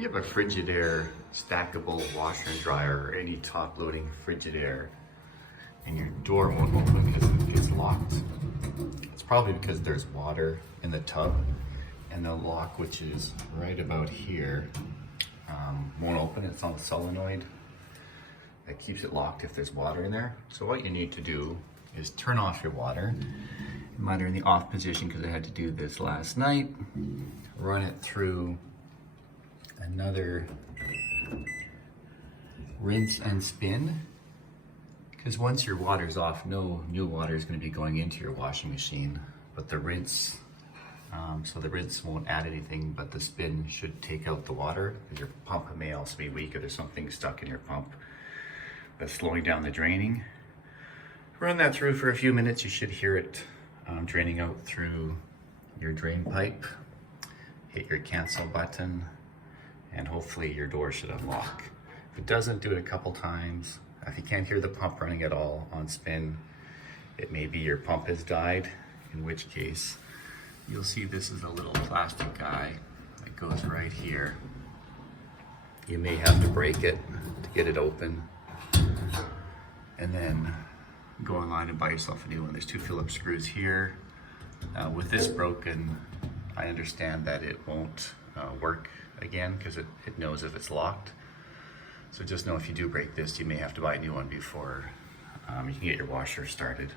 you have a Frigidaire stackable washer and dryer or any top loading Frigidaire and your door won't open because it's locked, it's probably because there's water in the tub and the lock, which is right about here, won't open. It's on the solenoid that keeps it locked if there's water in there. So what you need to do is turn off your water. Mine are in the off position because I had to do this last night. Run it through another rinse and spin, because once your water's off, no new water is going to be going into your washing machine, but the rinse, so the rinse won't add anything, but the spin should take out the water, because your pump may also be weak or there's something stuck in your pump that's slowing down the draining. Run that through for a few minutes. You should hear it draining out through your drain pipe. Hit your cancel button and hopefully your door should unlock. If it doesn't, do it a couple times. If you can't hear the pump running at all on spin, it may be your pump has died, in which case you'll see this is a little plastic guy that goes right here. You may have to break it to get it open and then go online and buy yourself a new one. There's 2 Phillips screws here. With this broken, I understand that it won't work again because it knows if it's locked. So just know if you do break this, you may have to buy a new one before you can get your washer started.